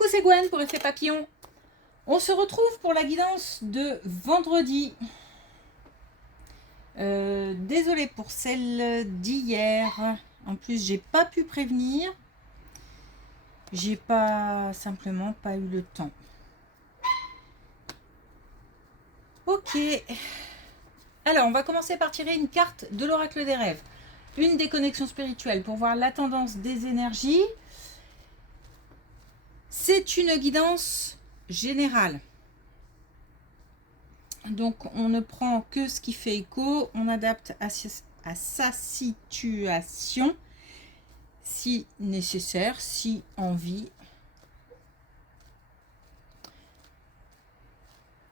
Coucou, c'est Gwen pour Effet Papillon. On se retrouve pour la guidance de vendredi. Désolée pour celle d'hier. En plus, j'ai pas pu prévenir. J'ai simplement pas eu le temps. Ok. Alors, on va commencer par tirer une carte de l'oracle des rêves. Une des connexions spirituelles pour voir la tendance des énergies. C'est une guidance générale. Donc, on ne prend que ce qui fait écho. On adapte à sa situation, si nécessaire, si envie.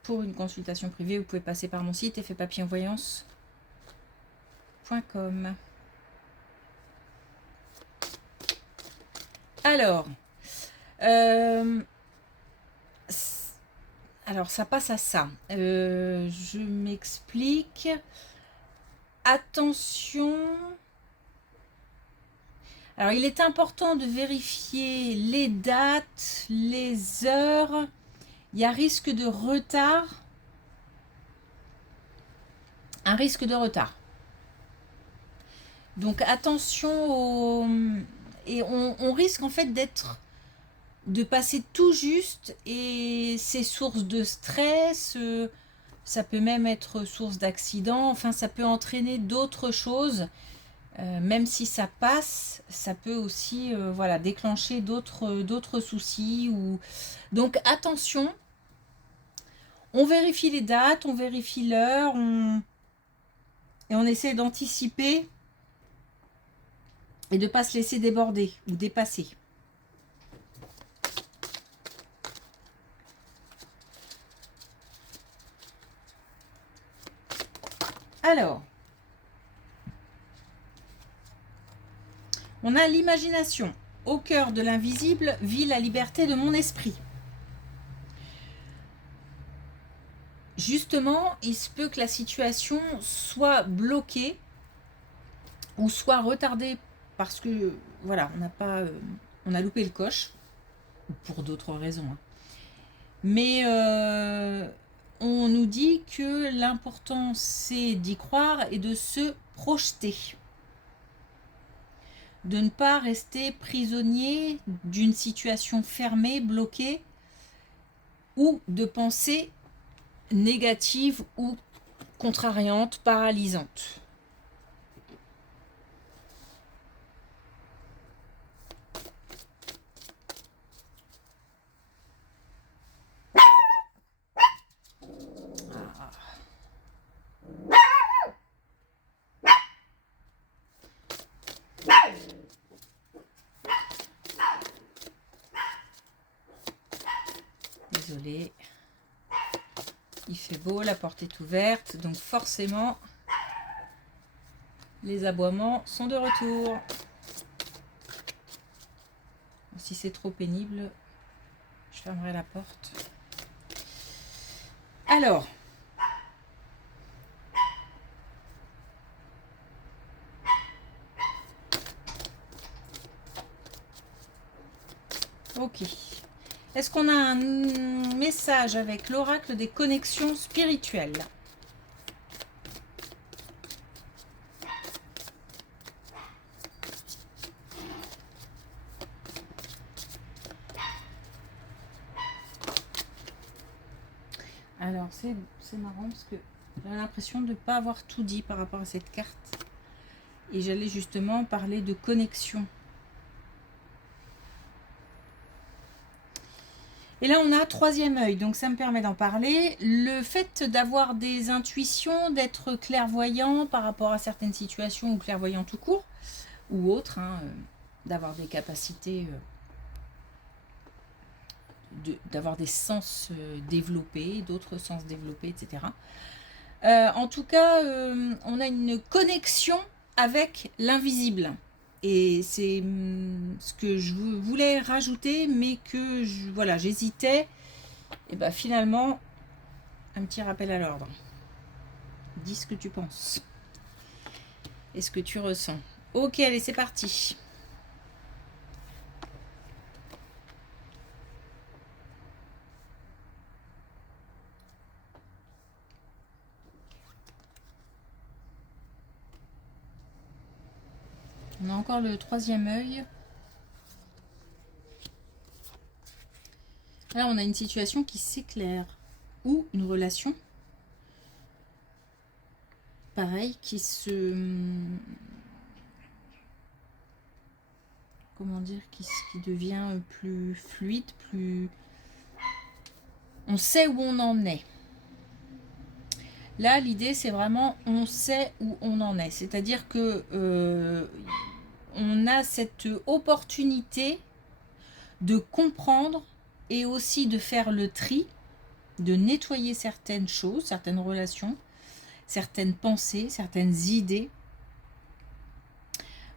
Pour une consultation privée, vous pouvez passer par mon site effetpapillonvoyance.com. Alors, ça passe à ça. Je m'explique. Attention. Alors, il est important de vérifier les dates, les heures. Il y a risque de retard. Un risque de retard. Donc, attention et on risque en fait de passer tout juste, et c'est source de stress, ça peut même être source d'accident, enfin ça peut entraîner d'autres choses, même si ça passe, ça peut aussi déclencher d'autres soucis. Donc attention, on vérifie les dates, on vérifie l'heure, et on essaie d'anticiper et de ne pas se laisser déborder ou dépasser. Alors, on a l'imagination. Au cœur de l'invisible vit la liberté de mon esprit. Justement, il se peut que la situation soit bloquée ou soit retardée parce que, voilà, on a loupé le coche, pour d'autres raisons. Mais on nous dit que l'important, c'est d'y croire et de se projeter. De ne pas rester prisonnier d'une situation fermée, bloquée, ou de pensées négatives ou contrariantes, paralysantes. Désolée. Il fait beau, la porte est ouverte, donc forcément, les aboiements sont de retour. Si c'est trop pénible, je fermerai la porte. Alors, ok. Est-ce qu'on a un message avec l'oracle des connexions spirituelles ? Alors, c'est marrant parce que j'ai l'impression de ne pas avoir tout dit par rapport à cette carte. Et j'allais justement parler de connexion. Et là, on a troisième œil, donc ça me permet d'en parler. Le fait d'avoir des intuitions, d'être clairvoyant par rapport à certaines situations, ou clairvoyant tout court, ou autre, d'avoir des capacités, d'avoir des sens développés, d'autres sens développés, etc. En tout cas, on a une connexion avec l'invisible. Et c'est ce que je voulais rajouter, mais que j'hésitais. Et bien finalement, un petit rappel à l'ordre. Dis ce que tu penses. Et ce que tu ressens. Ok, allez, c'est parti. On a encore le troisième œil. Là, on a une situation qui s'éclaire. Ou une relation. Pareil, qui se... Comment dire, qui devient plus fluide, plus... On sait où on en est. Là, l'idée, c'est vraiment, on sait où on en est. C'est-à-dire que on a cette opportunité de comprendre et aussi de faire le tri, de nettoyer certaines choses, certaines relations, certaines pensées, certaines idées,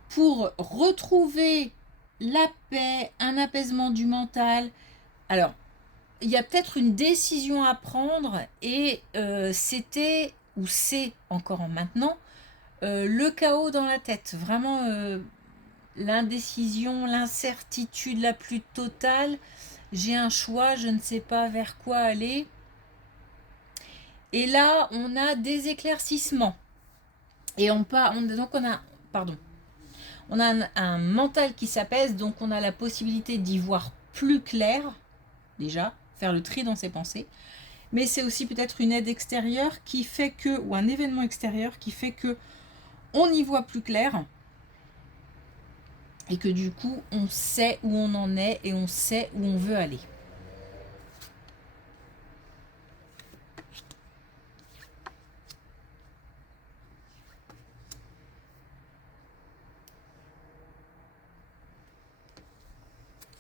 pour retrouver la paix, un apaisement du mental. Alors, il y a peut-être une décision à prendre et c'était, ou c'est encore maintenant, le chaos dans la tête. Vraiment l'indécision, l'incertitude la plus totale. J'ai un choix, je ne sais pas vers quoi aller. Et là, on a des éclaircissements. Et donc on a, pardon, on a un mental qui s'apaise, donc on a la possibilité d'y voir plus clair, déjà, faire le tri dans ses pensées. Mais c'est aussi peut-être une aide extérieure qui fait que, ou un événement extérieur qui fait que on y voit plus clair et que du coup, on sait où on en est et on sait où on veut aller.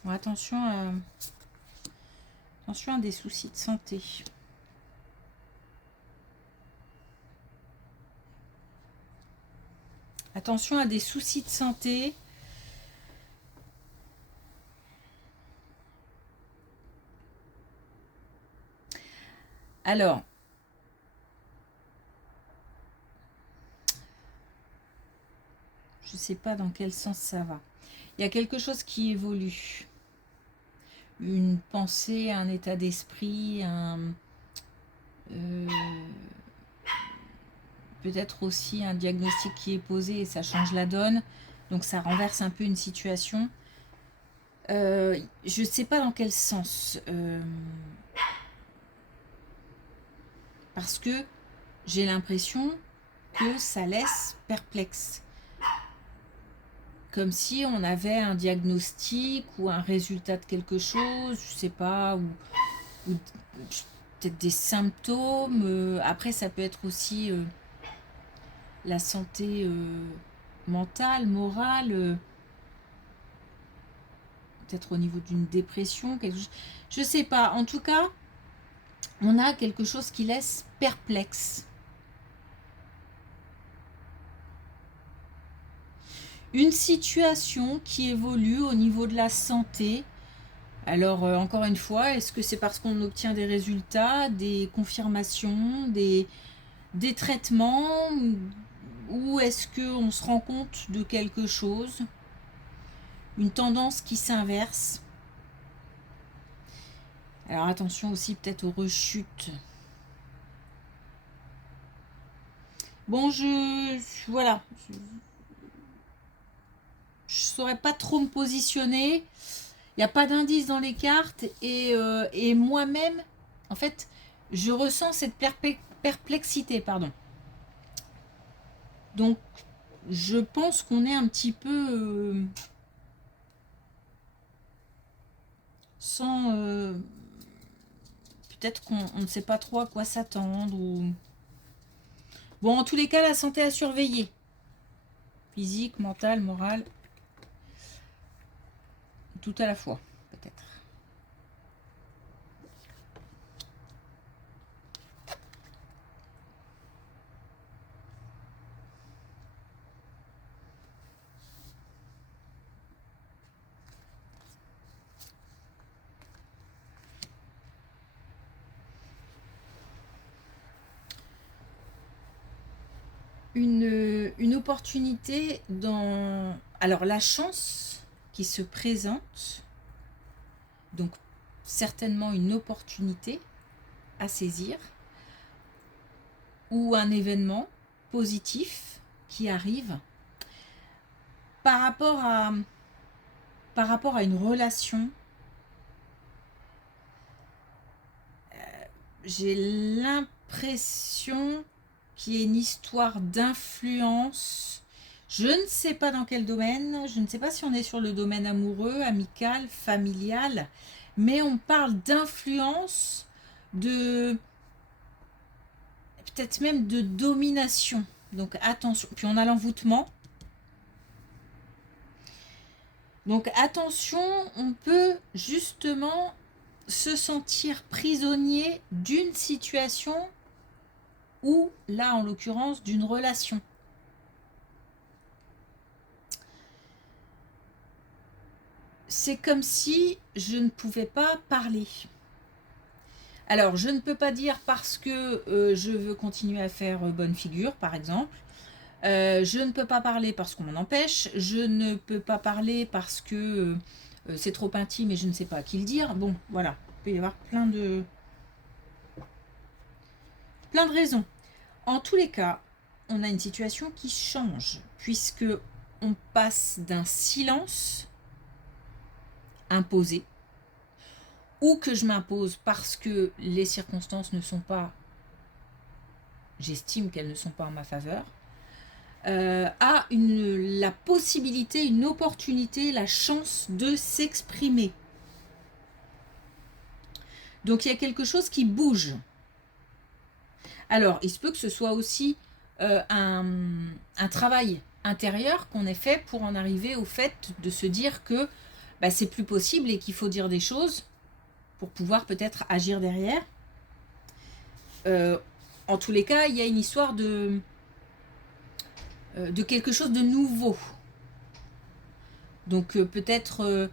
Bon, attention à des soucis de santé. Attention à des soucis de santé. Alors, je ne sais pas dans quel sens ça va. Il y a quelque chose qui évolue. Une pensée, un état d'esprit, peut-être aussi un diagnostic qui est posé et ça change la donne. Donc ça renverse un peu une situation. Je ne sais pas dans quel sens. Parce que j'ai l'impression que ça laisse perplexe. Comme si on avait un diagnostic ou un résultat de quelque chose, je sais pas, ou peut-être des symptômes. Après, ça peut être aussi la santé mentale, morale, peut-être au niveau d'une dépression, quelque chose. Je sais pas. En tout cas, on a quelque chose qui laisse perplexe. Une situation qui évolue au niveau de la santé. Alors, encore une fois, est-ce que c'est parce qu'on obtient des résultats, des confirmations, des traitements, ou est-ce qu'on se rend compte de quelque chose, une tendance qui s'inverse? Alors, attention aussi peut-être aux rechutes. Bon, voilà. Je saurais pas trop me positionner. Il n'y a pas d'indice dans les cartes. Et moi-même, en fait, je ressens cette perplexité, pardon. Donc, je pense qu'on est un petit peu sans... peut-être qu'on ne sait pas trop à quoi s'attendre. Ou... Bon, en tous les cas, la santé à surveiller. Physique, mentale, morale. Tout à la fois, peut-être. Une opportunité dans... Alors, la chance qui se présente, donc certainement une opportunité à saisir, ou un événement positif qui arrive. par rapport à une relation, j'ai l'impression qu'il y a une histoire d'influence. Je ne sais pas dans quel domaine, je ne sais pas si on est sur le domaine amoureux, amical, familial, mais on parle d'influence, de peut-être même de domination. Donc attention. Puis on a l'envoûtement. Donc attention, on peut justement se sentir prisonnier d'une situation ou, là en l'occurrence, d'une relation. C'est comme si je ne pouvais pas parler. Alors, je ne peux pas dire parce que je veux continuer à faire bonne figure, par exemple. Je ne peux pas parler parce qu'on m'en empêche. Je ne peux pas parler parce que c'est trop intime et je ne sais pas à qui le dire. Bon, voilà. Il peut y avoir plein de raisons. En tous les cas, on a une situation qui change puisque on passe d'un silence imposé ou que je m'impose parce que les circonstances ne sont pas, j'estime qu'elles ne sont pas en ma faveur, à la possibilité, une opportunité, la chance de s'exprimer. Donc il y a quelque chose qui bouge. Alors, il se peut que ce soit aussi un travail intérieur qu'on ait fait pour en arriver au fait de se dire que c'est plus possible et qu'il faut dire des choses pour pouvoir peut-être agir derrière. En tous les cas, il y a une histoire de quelque chose de nouveau. Donc peut-être,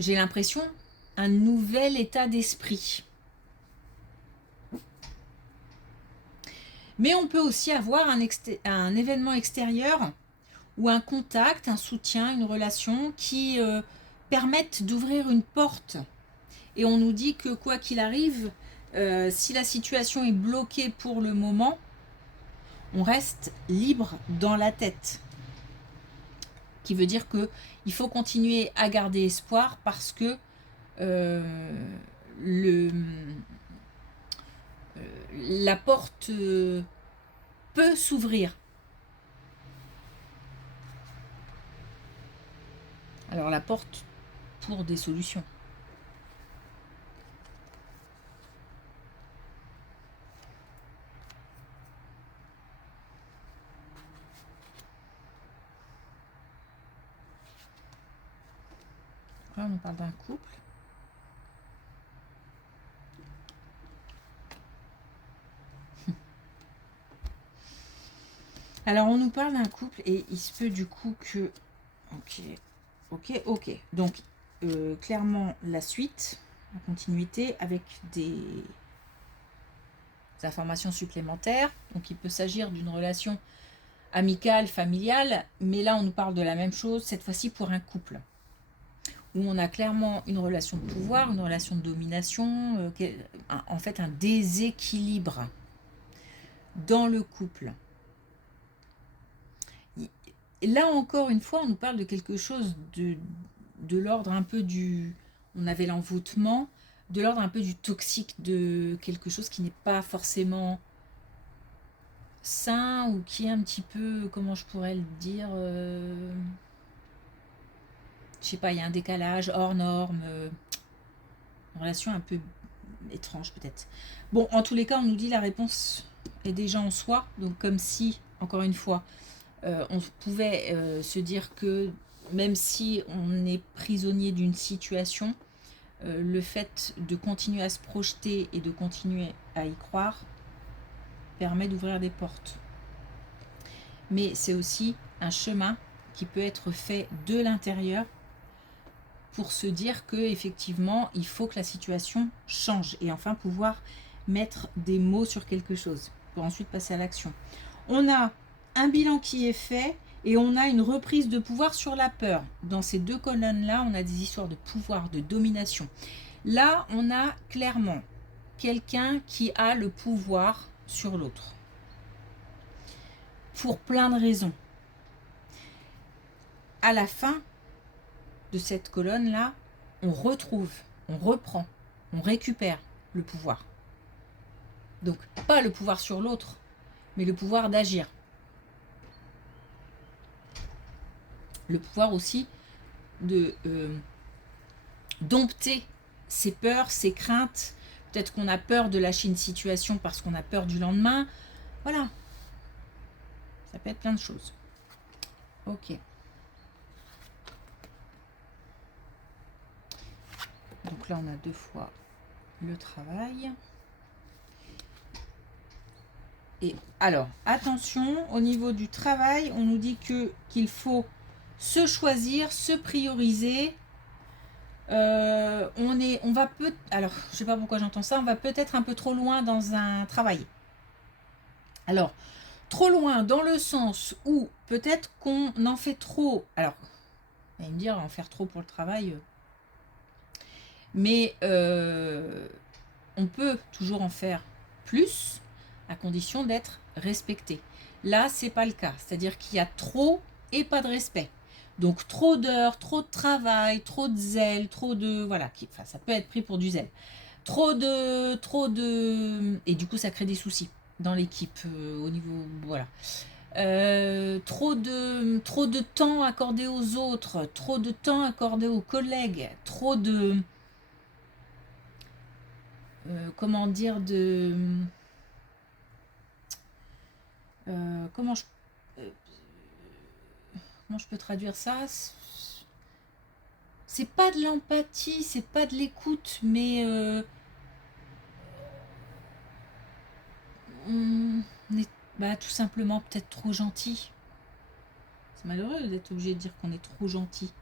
j'ai l'impression, un nouvel état d'esprit. Mais on peut aussi avoir un événement extérieur ou un contact, un soutien, une relation qui permettent d'ouvrir une porte. Et on nous dit que quoi qu'il arrive, si la situation est bloquée pour le moment, on reste libre dans la tête. Qui veut dire qu'il faut continuer à garder espoir parce que la porte peut s'ouvrir. Alors la porte pour des solutions. Là, on parle d'un couple. Alors, on nous parle d'un couple et il se peut du coup que... Ok. Donc, clairement, la suite, la continuité avec des informations supplémentaires. Donc, il peut s'agir d'une relation amicale, familiale, mais là, on nous parle de la même chose, cette fois-ci pour un couple. Où on a clairement une relation de pouvoir, une relation de domination, en fait un déséquilibre dans le couple. Et là encore une fois, on nous parle de quelque chose de l'ordre un peu du... On avait l'envoûtement, de l'ordre un peu du toxique, de quelque chose qui n'est pas forcément sain ou qui est un petit peu, comment je pourrais le dire... je sais pas, il y a un décalage hors norme, une relation un peu étrange peut-être. Bon, en tous les cas, on nous dit la réponse est déjà en soi, donc comme si, encore une fois, on pouvait se dire que même si on est prisonnier d'une situation, le fait de continuer à se projeter et de continuer à y croire permet d'ouvrir des portes. Mais c'est aussi un chemin qui peut être fait de l'intérieur pour se dire que effectivement il faut que la situation change et enfin pouvoir mettre des mots sur quelque chose pour ensuite passer à l'action. On a un bilan qui est fait et on a une reprise de pouvoir sur la peur. Dans ces deux colonnes-là, on a des histoires de pouvoir, de domination. Là, on a clairement quelqu'un qui a le pouvoir sur l'autre. Pour plein de raisons. à la fin de cette colonne-là, on retrouve, on reprend, on récupère le pouvoir. Donc, pas le pouvoir sur l'autre, mais le pouvoir d'agir. Le pouvoir aussi de dompter ses peurs, ses craintes. Peut-être qu'on a peur de lâcher une situation parce qu'on a peur du lendemain. Voilà. Ça peut être plein de choses. Ok. Donc là, on a 2 fois le travail. Et alors, attention, au niveau du travail, on nous dit qu'il faut se choisir, se prioriser. On va alors, je sais pas pourquoi j'entends ça, on va peut-être un peu trop loin dans un travail. Alors, trop loin dans le sens où peut-être qu'on en fait trop. Alors, vous allez me dire, en faire trop pour le travail. Mais on peut toujours en faire plus à condition d'être respecté. Là, c'est pas le cas. C'est-à-dire qu'il y a trop et pas de respect. Donc trop d'heures, trop de travail, trop de zèle, trop de... Voilà, enfin, ça peut être pris pour du zèle. Trop de... Et du coup, ça crée des soucis dans l'équipe au niveau... Voilà. Trop de temps accordé aux autres, trop de temps accordé aux collègues, trop de... comment dire, de... comment euh, je peux traduire ça? C'est pas de l'empathie, c'est pas de l'écoute, mais on est tout simplement peut-être trop gentil. C'est malheureux d'être obligé de dire qu'on est trop gentil.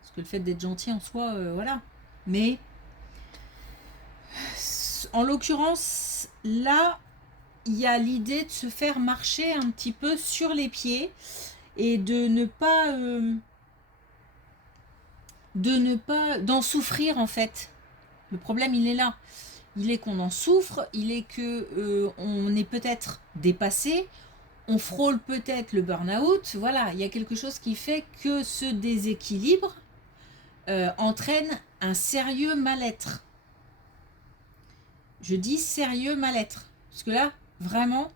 Parce que le fait d'être gentil en soi, voilà. Mais en l'occurrence, là, il y a l'idée de se faire marcher un petit peu sur les pieds et de ne pas d'en souffrir en fait. Le problème il est là. Il est qu'on en souffre, il est que on est peut-être dépassé, on frôle peut-être le burn-out. Voilà, il y a quelque chose qui fait que ce déséquilibre entraîne un sérieux mal-être. Je dis sérieux mal-être. Parce que là, vraiment,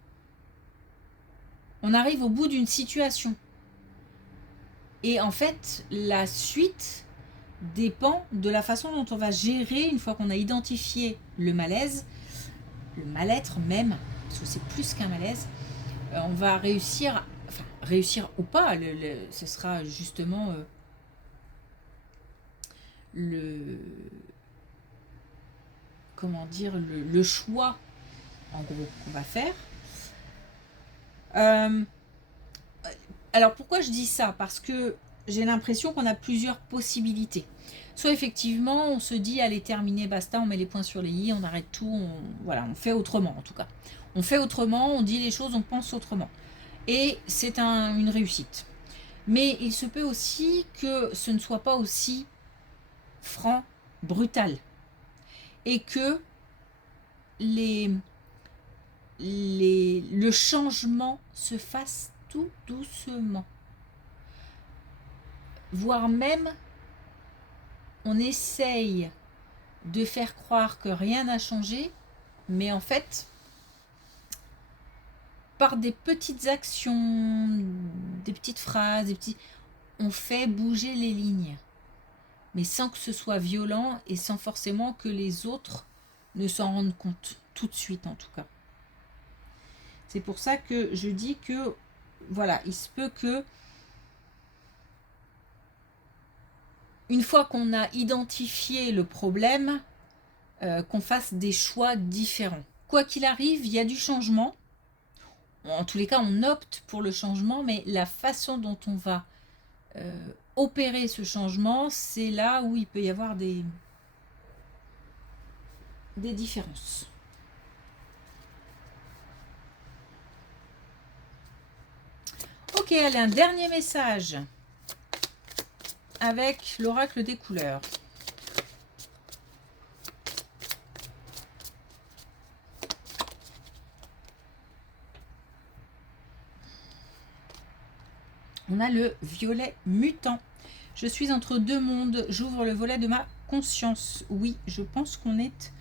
on arrive au bout d'une situation. Et en fait, la suite dépend de la façon dont on va gérer une fois qu'on a identifié le malaise, le mal-être même, parce que c'est plus qu'un malaise. On va réussir, enfin réussir ou pas, ce sera justement comment dire, le choix en gros qu'on va faire. Alors pourquoi je dis ça? Parce que j'ai l'impression qu'on a plusieurs possibilités. Soit effectivement on se dit allez terminé, basta, on met les points sur les i, on arrête tout, voilà, on fait autrement en tout cas. On fait autrement, on dit les choses, on pense autrement. Et c'est une réussite. Mais il se peut aussi que ce ne soit pas aussi franc, brutal. Et que le changement se fasse tout doucement. Voire même, on essaye de faire croire que rien n'a changé, mais en fait, par des petites actions, des petites phrases, on fait bouger les lignes. Mais sans que ce soit violent et sans forcément que les autres ne s'en rendent compte, tout de suite en tout cas. C'est pour ça que je dis que, voilà, il se peut que une fois qu'on a identifié le problème, qu'on fasse des choix différents. Quoi qu'il arrive, il y a du changement. En tous les cas, on opte pour le changement, mais la façon dont on va opérer ce changement, c'est là où il peut y avoir des différences. Ok, allez, un dernier message avec l'oracle des couleurs. On a le violet mutant. Je suis entre deux mondes, j'ouvre le volet de ma conscience. Oui, je pense qu'on est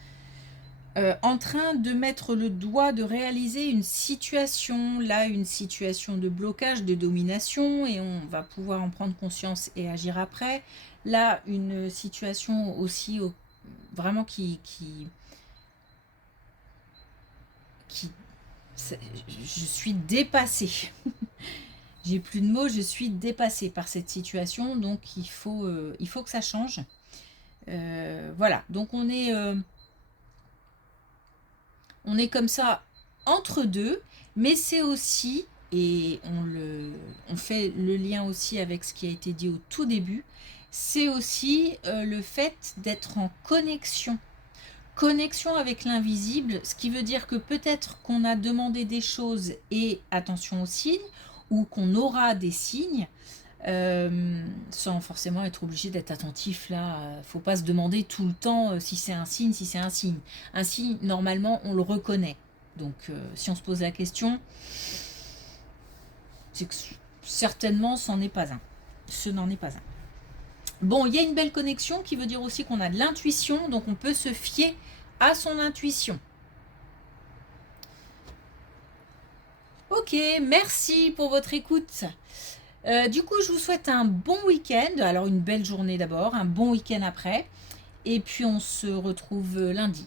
en train de mettre le doigt, de réaliser une situation, là une situation de blocage, de domination, et on va pouvoir en prendre conscience et agir après. Là, une situation aussi vraiment qui je suis dépassée. J'ai plus de mots, je suis dépassée par cette situation, donc il faut que ça change. Voilà, donc on est comme ça entre deux, mais c'est aussi, et on fait le lien aussi avec ce qui a été dit au tout début, c'est aussi le fait d'être en connexion. Connexion avec l'invisible, ce qui veut dire que peut-être qu'on a demandé des choses et attention aux signes, ou qu'on aura des signes, sans forcément être obligé d'être attentif là. Faut pas se demander tout le temps si c'est un signe, si c'est un signe. Un signe, normalement, on le reconnaît. Donc, si on se pose la question, c'est que certainement, ce n'en est pas un. Bon, il y a une belle connexion qui veut dire aussi qu'on a de l'intuition, donc on peut se fier à son intuition. Ok, merci pour votre écoute. Du coup, je vous souhaite un bon week-end. Alors, une belle journée d'abord, un bon week-end après. Et puis, on se retrouve lundi.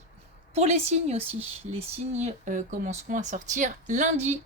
Pour les signes aussi. Les signes commenceront à sortir lundi.